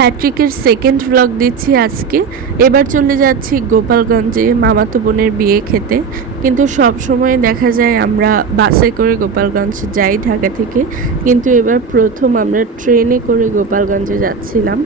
হ্যাট্রিকের second blog দিচ্ছি আজকে। এবার চলে যাচ্ছি গোপালগঞ্জে মামাতো বোনের বিয়ে খেতে। কিন্তু সব সময় দেখা যায় আমরা বাসে করে গোপালগঞ্জ যাই ঢাকা থেকে, কিন্তু এবার প্রথম আমরা ট্রেনে করে গোপালগঞ্জে যাচ্ছিলাম।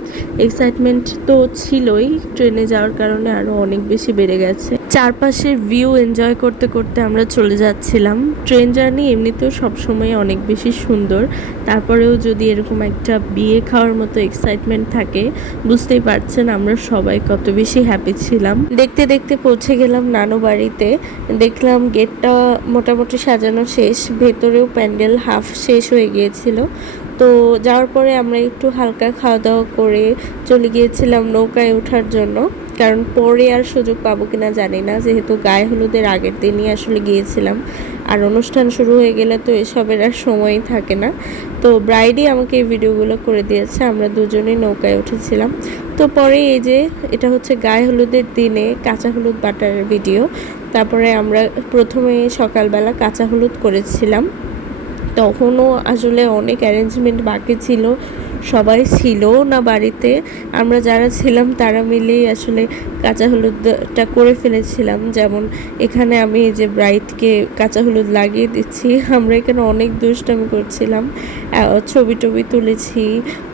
এক্সাইটমেন্ট তো ছিলই, ট্রেনে যাওয়ার কারণে আরও অনেক বেশি বেড়ে গেছে। চারপাশের ভিউ এনজয় করতে করতে আমরা চলে যাচ্ছিলাম। ট্রেন জার্নি এমনিতেও সবসময় অনেক বেশি সুন্দর, তারপরেও যদি এরকম একটা বিয়ে খাওয়ার মতো এক্সাইটমেন্ট থাকে, বুঝতেই পারছেন আমরা সবাই কত বেশি হ্যাপি ছিলাম। দেখতে দেখতে পৌঁছে গেলাম নানু বাড়িতে। দেখলাম গেটটা মোটামুটি সাজানো শেষ, ভেতরেও প্যান্ডেল হাফ শেষ হয়ে গিয়েছিল। তো যাওয়ার পরে আমরা একটু হালকা খাওয়া দাওয়া করে চলে গিয়েছিলাম নৌকায় ওঠার জন্য, কারণ পরে আর সুযোগ পাবো কিনা জানি না, যেহেতু গায়ে হলুদের আগের দিনই আসলে গিয়েছিলাম। আর অনুষ্ঠান শুরু হয়ে গেলে তো এসবের আর সময়ই থাকে না। তো ব্রাইডই আমাকে এই ভিডিওগুলো করে দিয়েছে, আমরা দুজনেই নৌকায় উঠেছিলাম। তো পরে এই যে এটা হচ্ছে গায়ে হলুদের দিনে কাঁচা হলুদ বাটার ভিডিও। তারপরে আমরা প্রথমে সকালবেলা কাঁচা হলুদ করেছিলাম, তখনও আসলে অনেক অ্যারেঞ্জমেন্ট বাকি ছিল, সবাই ছিল না বাড়িতে। আমরা যারা ছিলাম তারা মিলেই আসলে কাঁচা হলুদটা করে ফেলেছিলাম। যেমন এখানে আমি যে ব্রাইডকে কাঁচা হলুদ লাগিয়ে দিচ্ছি, আমরা এখানে অনেক দুষ্টামি করছিলাম, ছবি টবি তুলেছি,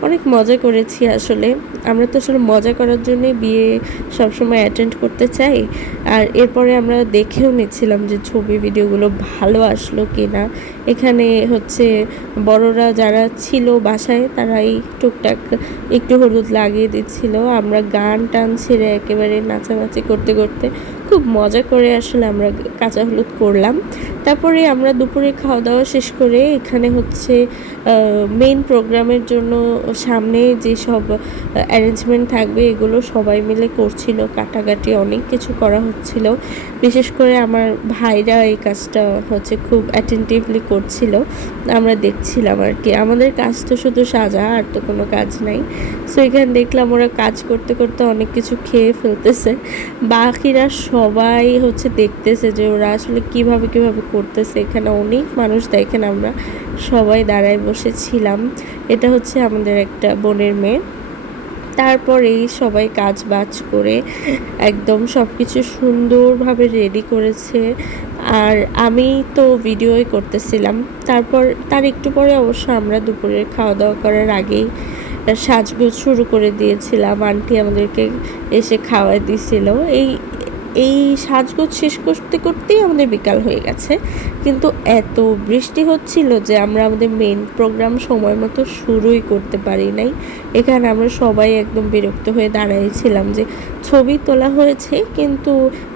অনেক মজা করেছি। আসলে আমরা তো আসলে মজা করার জন্যই বিয়ে সবসময় অ্যাটেন্ড করতে চাই। আর এরপরে আমরা দেখেও নিচ্ছিলাম যে ছবি ভিডিওগুলো ভালো আসলো কি না। এখানে হচ্ছে বড়রা যারা ছিল বাসায় তারাই টুকটাক একটু হলুদ লাগিয়ে দিচ্ছিল। আমরা গান টান ছেড়ে একেবারে নাচানাচি করতে করতে খুব মজা করে আসলে আমরা কাঁচা হলুদ করলাম। তারপরে আমরা দুপুরে খাওয়া দাওয়া শেষ করে এখানে হচ্ছে মেইন প্রোগ্রামের জন্য সামনে যেসব অ্যারেঞ্জমেন্ট থাকবে এগুলো সবাই মিলে করছিল, কাটাকাটি অনেক কিছু করা হচ্ছিল। বিশেষ করে আমার ভাইরা এই কাজটা হচ্ছে খুব অ্যাটেন্টিভলি করছিল, আমরা দেখছিলাম আর কি। আমাদের কাজ তো শুধু সাজা, আর তো কোনো কাজ নাই। সো এখানে দেখলাম ওরা কাজ করতে করতে অনেক কিছু খেয়ে ফেলতেছে, বাকিরা সবাই হচ্ছে দেখতেছে যে ওরা আসলে কিভাবে করতেছে। এখানে অনেক মানুষ দেখেন, আমরা সবাই দাঁড়ায় বসেছিলাম। এটা হচ্ছে আমাদের একটা বোনের মেয়ে। তারপরেই সবাই কাজ বাজ করে একদম সব কিছু সুন্দরভাবে রেডি করেছে, আর আমি তো ভিডিওই করতেছিলাম। তারপর তার একটু পরে অবশ্য আমরা দুপুরের খাওয়া দাওয়া করার আগেই সাজগোজ শুরু করে দিয়েছিলাম। আন্টি আমাদেরকে এসে খাওয়াই দিছিল। এই সাজগোজ শেষ করতে করতেই আমাদের বিকাল হয়ে গেছে, কিন্তু এত বৃষ্টি হচ্ছিল যে আমরা আমাদের মেন প্রোগ্রাম সময় মতো শুরুই করতে পারি নাই। এখানে আমরা সবাই একদম বিরক্ত হয়ে দাঁড়াইছিলাম যে ছবি তোলা হয়েছে কিন্তু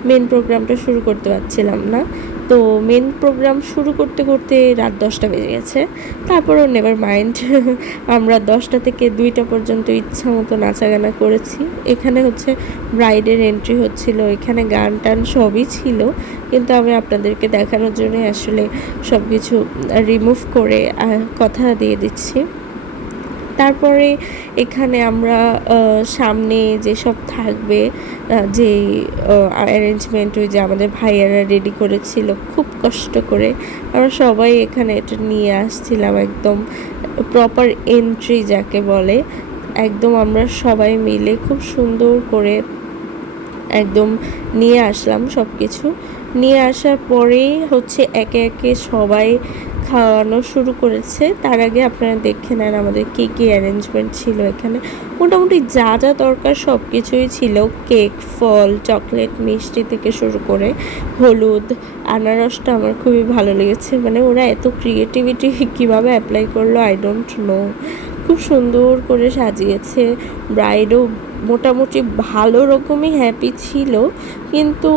মেন প্রোগ্রামটা শুরু করতে পারছিলাম না। তো মেন প্রোগ্রাম শুরু করতে করতে রাত 10টা বেজে গেছে। তারপরেও নেভার মাইন্ড, আমরা 10টা থেকে 2টা পর্যন্ত ইচ্ছা মতো নাচাগানা করেছি। এখানে হচ্ছে ব্রাইডের এন্ট্রি হচ্ছিল, এখানে গান টান সবই ছিল, কিন্তু আমি আপনাদেরকে দেখানোর জন্য আসলে সব কিছু রিমুভ করে কথা দিয়ে দিচ্ছি। তারপরে এখানে আমরা সামনে যেসব থাকবে যে অ্যারেঞ্জমেন্ট, ওই যে আমাদের ভাইয়ারা রেডি করেছিল খুব কষ্ট করে, আমরা সবাই এখানে এটা নিয়ে আসছিলাম, একদম প্রপার এন্ট্রি যাকে বলে। একদম আমরা সবাই মিলে খুব সুন্দর করে একদম নিয়ে আসলাম। সব কিছু নিয়ে আসার পরেই হচ্ছে একে একে সবাই খাওয়ানো শুরু করেছে। তার আগে আপনারা দেখে নেন আমাদের কী কী অ্যারেঞ্জমেন্ট ছিল। এখানে মোটামুটি যা যা দরকার সব কিছুই ছিল, কেক, ফল, চকলেট, মিষ্টি থেকে শুরু করে হলুদ, আনারসটা আমার খুবই ভালো লেগেছে। মানে ওরা এত ক্রিয়েটিভিটি কীভাবে অ্যাপ্লাই করলো আই ডোন্ট নো, খুব সুন্দর করে সাজিয়েছে। ব্রাইডও মোটামুটি ভালো রকমই হ্যাপি ছিল, কিন্তু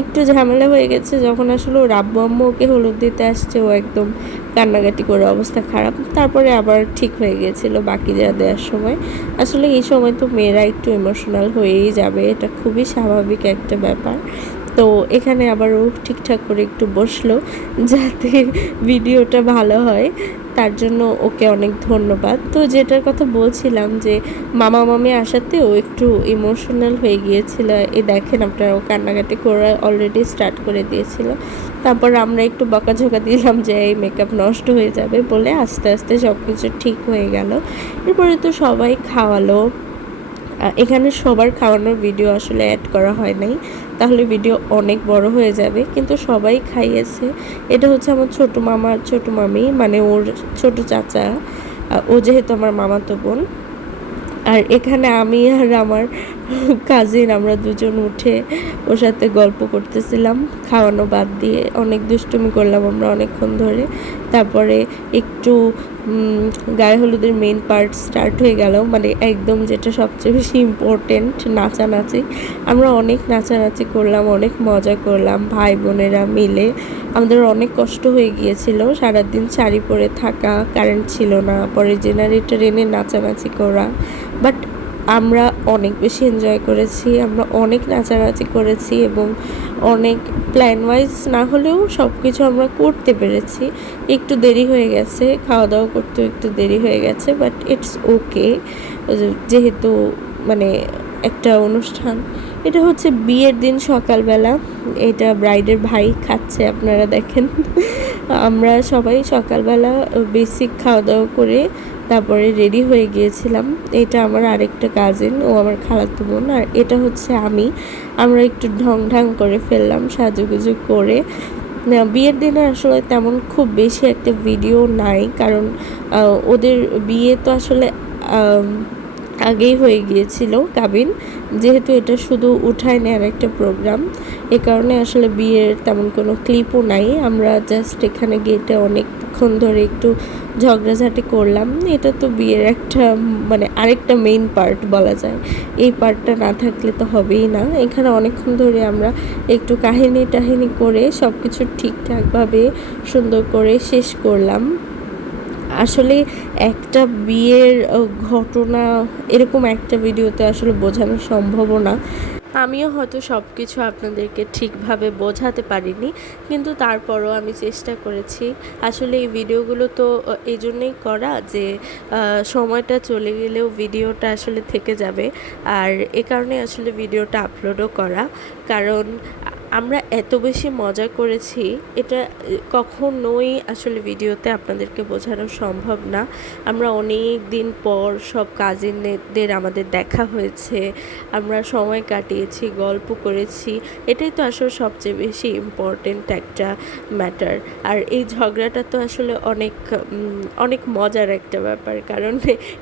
একটু ঝামেলা হয়ে গেছে যখন আসলে ওর আব্বু আম্মু ওকে হলুদ দিতে আসছে, ও একদম কান্নাকাটি করে অবস্থা খারাপ। তারপরে আবার ঠিক হয়ে গিয়েছিল বাকি যা দেওয়ার সময়। আসলে এই সময় তো মেয়েরা একটু ইমোশনাল হয়েই যাবে, এটা খুবই স্বাভাবিক একটা ব্যাপার। তো এখানে আবারও ঠিকঠাক করে একটু বসলো যাতে ভিডিওটা ভালো হয়, তার জন্য ওকে অনেক ধন্যবাদ। তো যেটার কথা বলছিলাম যে মামা মামি আসাতেও একটু ইমোশনাল হয়ে গিয়েছিল। দেখেন আপনারা, ও কান্নাকাটি করে অলরেডি স্টার্ট করে দিয়েছিল। তারপর আমরা একটু বকাঝকা দিলাম যে এই মেকআপ নষ্ট হয়ে যাবে বলে, আস্তে আস্তে সব কিছু ঠিক হয়ে গেল। এরপরে তো সবাই খাওয়ালো। এখানে সবার খাওয়ানোর ভিডিও আসলে অ্যাড করা হয় নাই, তাহলে ভিডিও অনেক বড় হয়ে যাবে, কিন্তু সবাই খাইয়েছে। এটা হচ্ছে আমার ছোট মামার ছোট মামি, মানে ওর ছোট চাচা, ও যেহেতু আমার মামাতো বোন। আর এখানে আমি আর আমার কাজিন আমরা দুজন উঠে ওর সাথে গল্প করতেছিলাম, খাওয়ানো বাদ দিয়ে অনেক দুষ্টুমি করলাম আমরা অনেকক্ষণ ধরে। তারপরে একটু গায়ে হলুদের মেন পার্ট স্টার্ট হয়ে গেল, মানে একদম যেটা সবচেয়ে বেশি ইম্পর্টেন্ট, নাচানাচি। আমরা অনেক নাচানাচি করলাম, অনেক মজা করলাম ভাই বোনেরা মিলে। আমাদের অনেক কষ্ট হয়ে গিয়েছিল সারাদিন শাড়ি পরে থাকা, কারেন্ট ছিল না, পরে জেনারেটর এনে নাচানাচি করা, বাট আমরা অনেক বেশি এনজয় করেছি। আমরা অনেক নাচানাচি করেছি এবং অনেক প্ল্যান ওয়াইজ না হলেও সব কিছু আমরা করতে পেরেছি। একটু দেরি হয়ে গেছে, খাওয়া দাওয়া করতেও একটু দেরি হয়ে গেছে, বাট ইটস ওকে, যেহেতু মানে একটা অনুষ্ঠান। এটা হচ্ছে বিয়ের দিন সকালবেলা, এটা ব্রাইডের ভাই খাচ্ছে, আপনারা দেখেন। আমরা সবাই সকালবেলা বেসিক খাওয়া দাওয়া করে তারপরে রেডি হয়ে গিয়েছিলাম। এটা আমার আরেকটা কাজিন, ও আমার খালাতো বোন, আর এটা হচ্ছে আমি। আমরা একটু ঢং করে ফেললাম সাজুগুজু করে। বিয়ের দিনে আসলে তেমন খুব বেশি একটা ভিডিও নাই, কারণ ওদের বিয়ে তো আসলে আগেই হয়ে গিয়েছিল কাবিন, যেহেতু এটা শুধু উঠায় নেওয়ার একটা প্রোগ্রাম, এ কারণে আসলে বিয়ের তেমন কোনো ক্লিপও নাই। আমরা জাস্ট এখানে গেটে অনেকক্ষণ ধরে একটু ঝগড়াঝাটি করলাম। এটা তো বিয়ের একটা মানে আরেকটা মেইন পার্ট বলা যায়, এই পার্টটা না থাকলে তো হবেই না। এখানে অনেকক্ষণ ধরে আমরা একটু কাহিনী করে সব কিছু ঠিকঠাকভাবে সুন্দর করে শেষ করলাম। আসলে একটা বিয়ের ঘটনা এরকম একটা ভিডিওতে আসলে বোঝানো সম্ভব না। আমিও হয়তো সব কিছু আপনাদেরকে ঠিকভাবে বোঝাতে পারিনি, কিন্তু তারপরও আমি চেষ্টা করেছি। আসলে এই ভিডিওগুলো তো এই জন্যেই করা যে সময়টা চলে গেলেও ভিডিওটা আসলে থেকে যাবে, আর এ কারণে আসলে ভিডিওটা আপলোডও করা। কারণ আমরা এত বেশি মজা করেছি, এটা কখনোই আসলে ভিডিওতে আপনাদেরকে বোঝানো সম্ভব না। আমরা অনেক দিন পর সব কাজিনদের আমাদের দেখা হয়েছে, আমরা সময় কাটিয়েছি, গল্প করেছি, এটাই তো আসলে সবচেয়ে বেশি ইম্পর্টেন্ট একটা ম্যাটার। আর এই ঝগড়াটা তো আসলে অনেক মজার একটা ব্যাপার, কারণ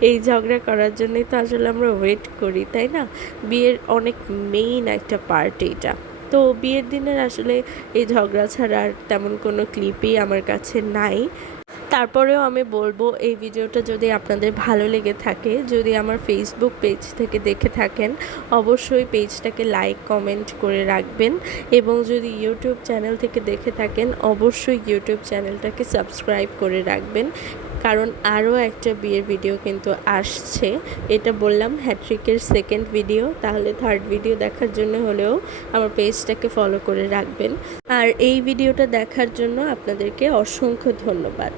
এই ঝগড়া করার জন্যই তো আসলে আমরা ওয়েট করি, তাই না? বিয়ের অনেক মেইন একটা পার্ট এইটা। তো বিয়ের দিনের আসলে এই ঝগড়া ছাড়া আর তেমন কোনো ক্লিপই আমার কাছে নাই। তারপরেও আমি বলবো, এই ভিডিওটা যদি আপনাদের ভালো লেগে থাকে, যদি আমার ফেসবুক পেজ থেকে দেখে থাকেন, অবশ্যই পেজটাকে লাইক কমেন্ট করে রাখবেন, এবং যদি ইউটিউব চ্যানেল থেকে দেখে থাকেন অবশ্যই ইউটিউব চ্যানেলটাকে সাবস্ক্রাইব করে রাখবেন, কারণ আরও একটা বিয়ের ভিডিও কিন্তু আসছে। এটা বললাম হ্যাট্রিকের সেকেন্ড ভিডিও, তাহলে থার্ড ভিডিও দেখার জন্য হলেও আমার পেজটাকে ফলো করে রাখবেন। আর এই ভিডিওটা দেখার জন্য আপনাদেরকে অসংখ্য ধন্যবাদ।